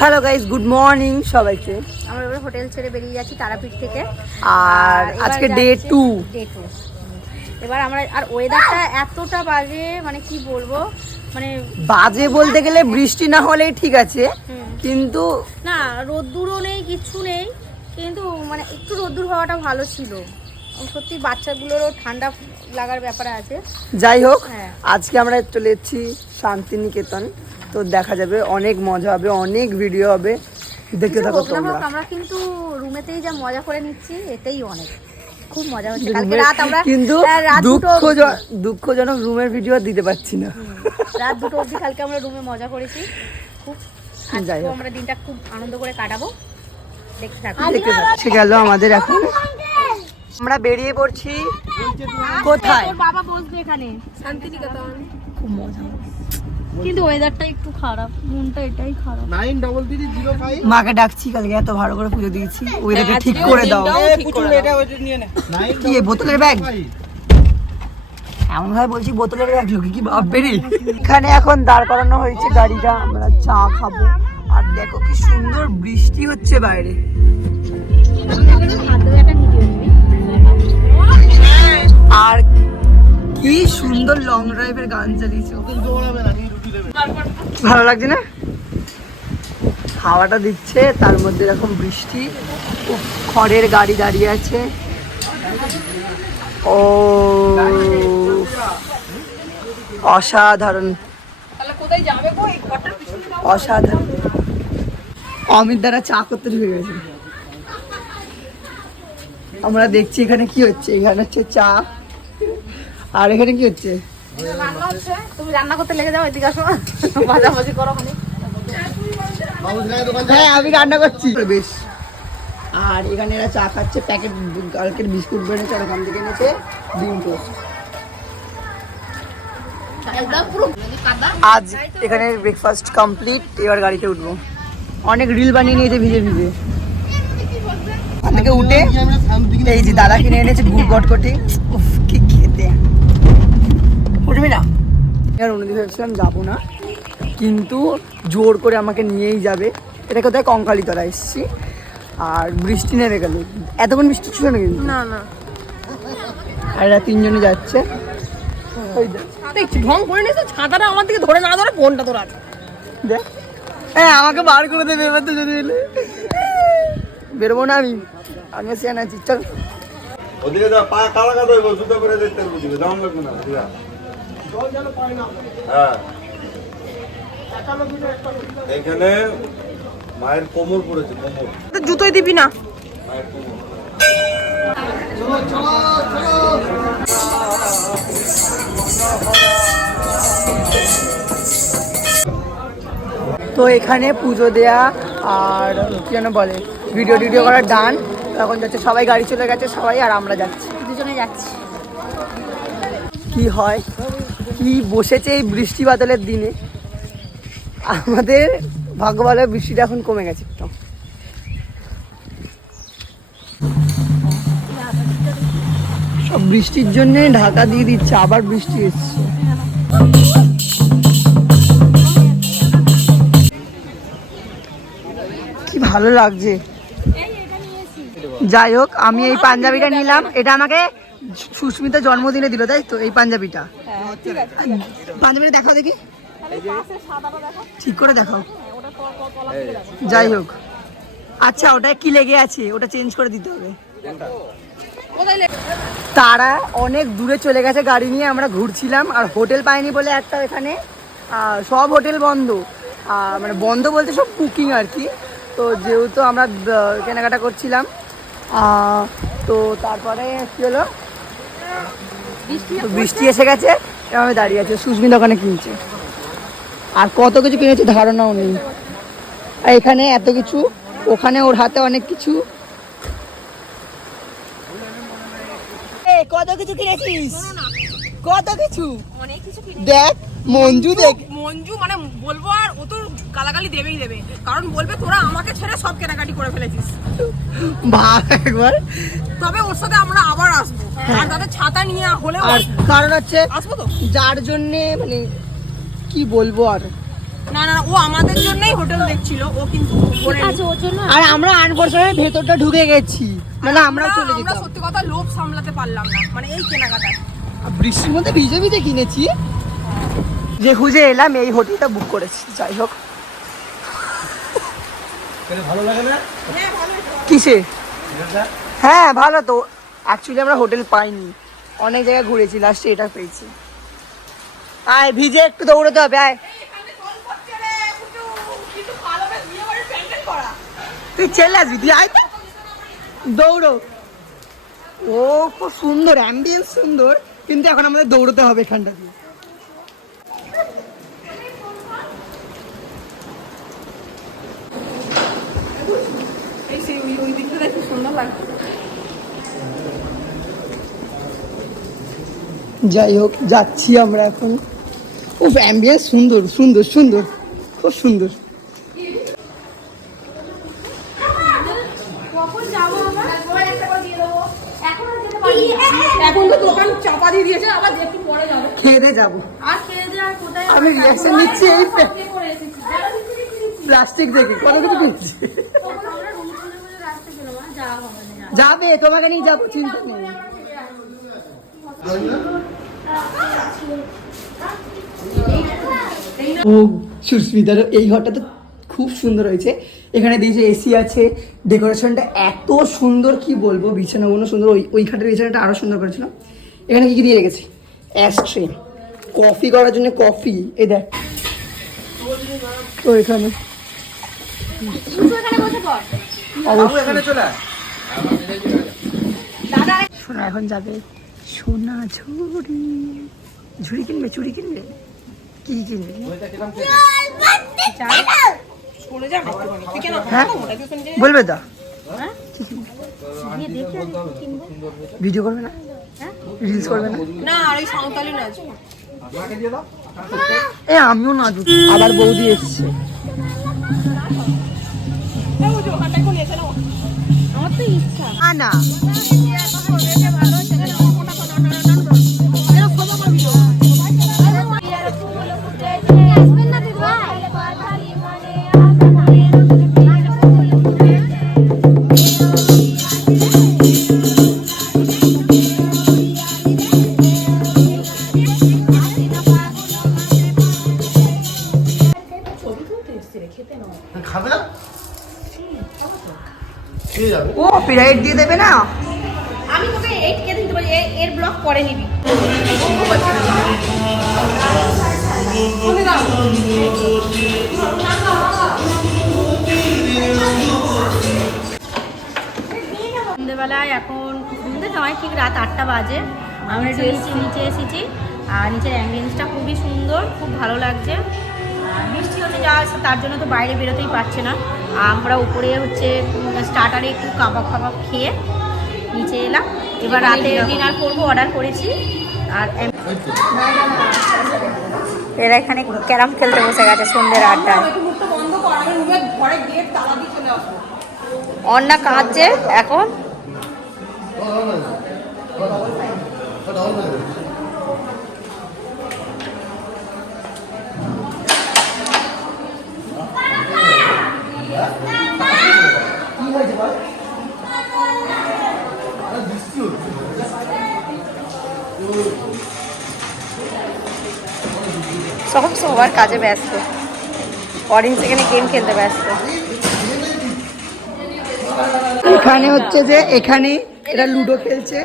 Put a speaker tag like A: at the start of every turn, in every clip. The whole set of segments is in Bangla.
A: হ্যালো গাইস গুড মর্নিং সবাইকে।
B: আমরা এবার হোটেল ছেড়ে বেরিয়ে যাচ্ছি তারাপীঠ থেকে।
A: আর আজকে ডে টু
B: ডে টু এবার আমরা আর ওয়েদারটা এতটা বাজে মানে কি বলব? মানে
A: বাজে বলতে গেলে বৃষ্টি না হলেই ঠিক আছে কিন্তু
B: না রোদ্দুরও নেই কিচ্ছু নেই কিন্তু মানে একটু রোদ্দুর হওয়াটা ভালো ছিল। সত্যি বাচ্চাগুলোরও ঠান্ডা লাগার ব্যাপার আছে।
A: যাই হোক
B: হ্যাঁ।
A: আজকে আমরা চলে এসেছি শান্তিনিকেতন। তো দেখা যাবে অনেক মজা হবে অনেক ভিডিও হবে। দেখতে থাকো তোমরা।
B: আমরা কিন্তু রুমেতেই যা মজা করে নিচ্ছি এতেই অনেক। খুব মজা হচ্ছে। কালকে রাত আমরা
A: কিন্তু দুঃখজনক রুমের ভিডিও দিতে পারছি না।
B: রাত দুটো অবধি কালকে আমরা রুমে মজা করেছি। খুব
A: যাই হোক।
B: আমরা দিনটা খুব আনন্দ করে কাটাবো। দেখতে থাকো।
A: দেখতে গেল আমাদের এখন। আমরা বেরিয়ে পড়ছি কোথায়?
B: বাবা বসবে এখানে। শান্তিনিকেতন।
A: খুব মজা
B: কিন্তু ওয়েদারটা একটু খারাপ মনটা এটাই খারাপ।
C: Nine double three zero five
A: মাকে ডাকছি কালকে এত ভালো করে পুজো দিয়েছি। ওইটাকে ঠিক করে দাও। কি বোতলের ব্যাগ এমন ভাবে বলছি বোতলের ব্যাগ লোকে কি ভাববে রে? এখানে এখন দাঁড় করানো হয়েছে গাড়িটা আমরা চা খাব। আর দেখো কি সুন্দর বৃষ্টি হচ্ছে বাইরে। আর কি সুন্দর লং ড্রাইভের গান চালিয়েছে ভালো লাগছে না? হাওয়াটা দিচ্ছে তার মধ্যে এরকম বৃষ্টি। খড়ের গাড়ি দাঁড়িয়ে আছে। ও অসাধারণ। অসাধারণ। অমিত দ্বারা চা করতে ঢুকে গেছে। আমরা দেখছি এখানে কি হচ্ছে। এখানে হচ্ছে চা। আর এখানে কি হচ্ছে?
B: রান্না হচ্ছে? তুমি রান্না করতে লেগে যাও এদিকে আসো। ভাজাভাজি করো
C: বাবু ভাই দোকান
A: হ্যাঁ আমি রান্না করছি। বেশ। আর এখানে এরা চা খাচ্ছে প্যাকেট কালকের বিস্কুট বেড়েছে আর ওখান থেকে এনেছে ডিম টোস্ট। আজ এখানে ব্রেকফাস্ট কমপ্লিট এবার গাড়িতে উঠবো। অনেক রিল বানিয়ে নিয়েছে ভিজে ভিজে। ওখান থেকে উঠে এই যে দাদা কিনে এনেছে গুড় গটকটি উফ উঠবি না? আর অন্যদিন ভেবেছিলাম যাব না কিন্তু জোর করে আমাকে নিয়েই যাবে। এটা কোথায়? কঙ্কালীতলা এসছি। আর বৃষ্টি নেমে গেল। এতক্ষণ বৃষ্টি ছিল না কিন্তু
B: না না।
A: আর এরা তিনজনে যাচ্ছে।
B: দেখছি ঢং করে নিয়েছে ছাতাটা আমার দিকে ধরে না ধরে ফোনটা তোর আর
A: দেখ। হ্যাঁ আমাকে বার করে দেবে এবার তো যদি এলে বেরোবো না আমি। আমি সে আছি। চল।
D: ওদিকে যা পা কালা কাদা হইব জুতো করে দেখতে দাম লাগবে না আছে হ্যাঁ। এখানে মায়ের কোমর পড়েছে কোমর।
A: জুতোই দিবি না?
D: মায়ের কোমর
A: তো এখানে পুজো দেয়া আর কি যেন বলে ভিডিও টিডিও করার ডান। এখন যাচ্ছে সবাই গাড়ি চলে গেছে সবাই আর আমরা যাচ্ছি।
B: দুজনে যাচ্ছি।
A: কি হয়? কি বসেছে এই বৃষ্টি বাদলের দিনে? আমাদের ভাগ্য ভালো বৃষ্টিটা এখন কমে গেছে একটু সব বৃষ্টির জন্য ঢাকা দিয়ে দিচ্ছে, আবার বৃষ্টি এসছে। কি ভালো লাগছে। যাই হোক, আমি এই পাঞ্জাবিটা নিলাম। এটা আমাকে সুস্মিতা জন্মদিনে দিল তাই তো? এই পাঞ্জাবিটা। পাঞ্জাবিটা দেখাও দেখি। ঠিক করে দেখাও। যাই হোক। আচ্ছা ওটা কি লেগে আছে? ওটা চেঞ্জ করে দিতে হবে। তারা অনেক দূরে চলে গেছে গাড়ি নিয়ে আমরা ঘুরছিলাম আর হোটেল পাইনি বলে একটা এখানে সব হোটেল বন্ধ। মানে বন্ধ বলতে সব কুকিং আর কি। তো যেহেতু আমরা কেনাকাটা করছিলাম তো তারপরে কী হলো? বৃষ্টি এসে গেছে আমি দাঁড়িয়ে আছি সুস্মিন ওখানে কিনছে। আর কত কিছু কিনেছে ধারণাও নেই। আর এখানে এত কিছু ওখানে ওর হাতে অনেক কিছু। কত কিছু কিনেছিস? কত কিছু?
E: অনেক কিছু কিনে
A: দেখ মঞ্জু দেখ।
E: মঞ্জু মানে বলব আর ও তো গালাগালি দেবেই দেবে। কারণ বলবে তোরা আমাকে ছেড়ে সব কেনাকাটি করে ফেলেছিস।
A: ভাব একবার।
E: তবে ওর সাথে আমরা আবার আসব। আর তাদের ছাতা নিয়ে হলেও
A: আর কারণ হচ্ছে
E: আসব তো?
A: যার জন্যে মানে কি বলব আর?
E: না না ও আমাদের জন্যই হোটেল দেখছিল। ও কিন্তু
B: ওর জন্য
A: আর আমরা আনফরচুনেট ভেতরটা ঢুকে গেছি। মানে আমরা চলে
E: আমরা সত্যি কথা লোভ সামলাতে পারলাম না। মানে এই কেনাকাটা।
A: বৃষ্টির মধ্যে ভিজে ভিজে কিনেছি। যে খুঁজে এলাম এই হোটেলটা বুক করেছি যাই হোক।
C: ভালো লাগে না?
A: কিসে? হ্যাঁ ভালো তো। অ্যাকচুয়ালি আমরা হোটেল পাইনি। অনেক জায়গায় ঘুরেছি লাস্টে এটা পেয়েছি। আয় ভিজে একটু দৌড়তে হবে আয়। তুই চলে আসবি তুই আয় তো। দৌড়ো। ও খুব সুন্দর অ্যাম্বিয়েন্স সুন্দর। কিন্তু এখন আমাদের দৌড়তে হবে এখানটা দিয়ে
E: এই সেই ওই ওই দিকটা দেখি
A: যাই হোক যাচ্ছি আমরা এখন। ও অ্যাম্বিয়েন্স সুন্দর সুন্দর সুন্দর খুব সুন্দর।
B: কখন যাব এখন আর যেতে পারি না।
E: এখন তো দোকান চাপা দিয়ে দিয়েছে আবার একটু পরে যাবে।
A: খেয়ে যাব।
B: আর খেয়ে দিয়ে আর কোথায়
A: আমি reaction নিচ্ছি এই প্লাস্টিক দেখে কত কিছু কিনছি
B: তখন আমরা রুম খুলে খুলে রাস্তা গেলাম আর যাওয়া হবে না
A: যাবে তোমাকে নিয়ে যাব চিন্তা নেই। ও সুস্মিতার এই ঘরটা তো খুব সুন্দর হয়েছে। এখানে দিয়েছে এসি আছে ডেকোরেশনটা এত সুন্দর কি বলব বিছানা বিছানাগুলো সুন্দর। ওই ওই খাটের বিছানাটা আরও সুন্দর করেছিল। এখানে কি কি দিয়ে রেখেছি? অ্যাস্ট্রে কফি করার জন্য কফি। এ দেখ। তো এখানে।
C: চলে
A: সোনা এখন যাবে। সোনা ঝুড়ি। ঝুড়ি কিনবে চুড়ি কিনবে? কি কিনবে? হ্যাঁ? বলবে তো।
B: কিনবো?
A: ভিডিও করবে না? রিলস করবে না? এ আমিও না আবার বৌদি এসছে।
B: আমার তো ইচ্ছা।
A: না ও পিরাইড দিয়ে দেবে না?
B: আমি তোকে এইট কে দিতে পারি এর ব্লক পরে নিবি। সন্ধ্যেবেলায় এখন সন্ধ্যে নয় ঠিক রাত আটটা বাজে। আমরা একটু নিচে নিচে এসেছি আর নিচের অ্যাম্বিয়েন্সটা খুবই সুন্দর খুব ভালো লাগছে। বৃষ্টি হচ্ছে যা তার জন্য তো বাইরে বেরোতেই পারছে না। আমরা উপরে হচ্ছে স্টার্টারে একটু কাবাব কাবাব খেয়ে নিচে এলাম। এবার রাতে ডিনার করব অর্ডার করেছি। আর এরা এখানে ক্যারাম খেলতে বসে গেছে সন্ধ্যের আড্ডায়
E: একটু মুখটা বন্ধ কর আমি রুমের ঘরে গেট তালা দিয়ে চলে আসব
B: অন্না কাঁদছে এখন সব সবার কাজে ব্যস্ত। অডিয়েন্স এখানে গেম খেলতে ব্যস্ত।
A: এখানে হচ্ছে যে এখানে এরা লুডো খেলছে।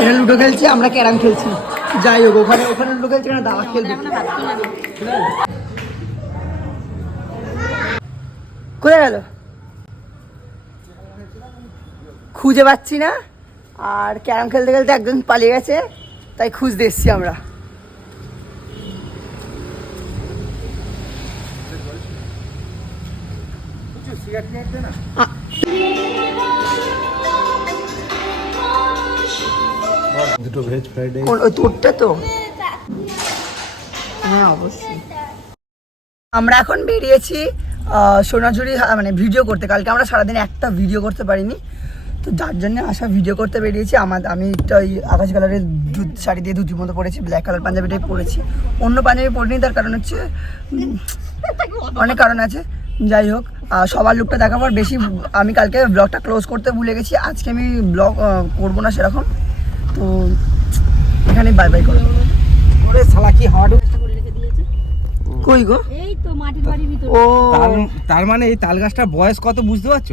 A: এরা লুডো খেলছে, আমরা ক্যারাম খেলছি। যাই হোক, ওখানে ওখানে লুডো খেলছে না দাওয়া খেলবে। কোথায় গেল? খুঁজে পাচ্ছি না। আর ক্যারাম খেলতে খেলতে একজন পালিয়ে গেছে তাই খুঁজতে এসছি আমরা।
C: দুটো ভেজ ফ্রাইড
A: কোন ওই তোরটা তো? হ্যাঁ অবশ্যই। আমরা এখন বেরিয়েছি সোনাঝুরি মানে ভিডিও করতে। কালকে আমরা সারাদিন একটা ভিডিও করতে পারিনি। তো যার জন্য আসা ভিডিও করতে বেরিয়েছি। আমার আমি একটা ওই আকাশ কালারের শাড়ি দিয়ে ধুতির মতো পরেছি ব্ল্যাক কালার পাঞ্জাবিটাই পরেছি। অন্য পাঞ্জাবি পরিনি তার কারণ হচ্ছে অনেক কারণ আছে। যাই হোক সবার লুকটা দেখাবার বেশি আমি কালকে ব্লগটা ক্লোজ করতে ভুলে গেছি। আজকে আমি ব্লগ করব না সেরকম। তো এখানে বাই বাই করব ওরে শালা কি হাওয়া কই গো?
B: এই তো মাটির বাড়ির ভিতরে।
A: ও।
F: তার মানে এই তাল গাছটার বয়স কত বুঝতে পারছ?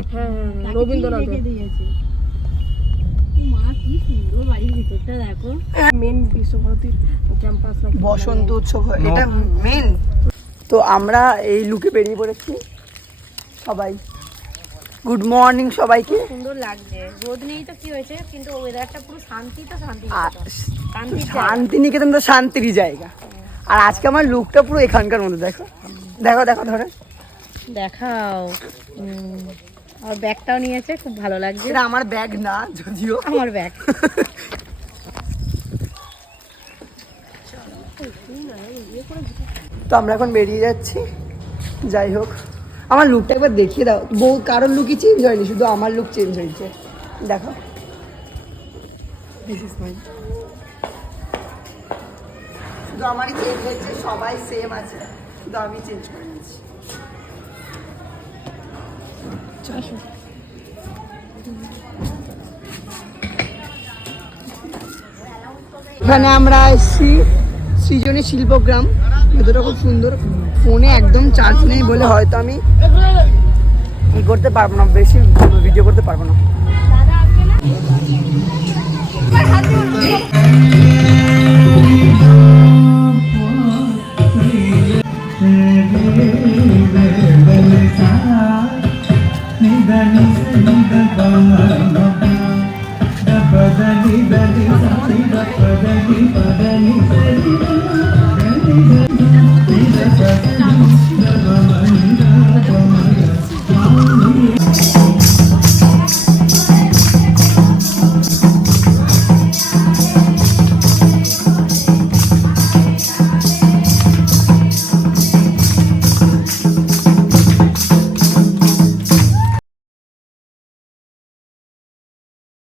E: রবীন্দ্রনাথ
B: দিয়েছে মা কি বাড়ির দেখো।
E: মেন বিশ্বভারতীর ক্যাম্পাস
A: বসন্ত উৎসব হয়। এটা মেন তো আমরা এই লুকে বেরিয়ে পড়েছি। সবাই। গুড মর্নিং সবাইকে।
B: সুন্দর লাগছে। রোদ নেই তো কি হয়েছে? কিন্তু ওয়েদারটা পুরো শান্তি তো শান্তি। জায়গা।
A: শান্তিনিকেতন তো শান্তিরই জায়গা। আর আজকে আমার লুকটা পুরো এখানকার মতো দেখো। দেখো দেখো ধরে।
B: দেখাও। আমার ব্যাগটাও নিয়েছে খুব ভালো লাগছে।
A: এটা আমার ব্যাগ না যদিও।
B: আমার ব্যাগ
A: তো আমরা এখন বেরিয়ে যাচ্ছি। যাই হোক, আমার লুকটা একবার দেখিয়ে দাও। বহু কারোর লুকই চেঞ্জ হয়নি, শুধু আমার লুক চেঞ্জ হয়েছে। দেখো। দিস ইজ মাই শুধু আমারই চেঞ্জ হয়েছে, সবাই সেম আছে। আমি চেঞ্জ এখানে আমরা এসেছি সৃজনী শিল্পগ্রাম। ভেতরটা খুব সুন্দর। ফোনে একদম চার্জ নেই বলে হয়তো আমি ই করতে পারব না, বেশি ভিডিও করতে পারব না। 那个门的，那个门的，那个。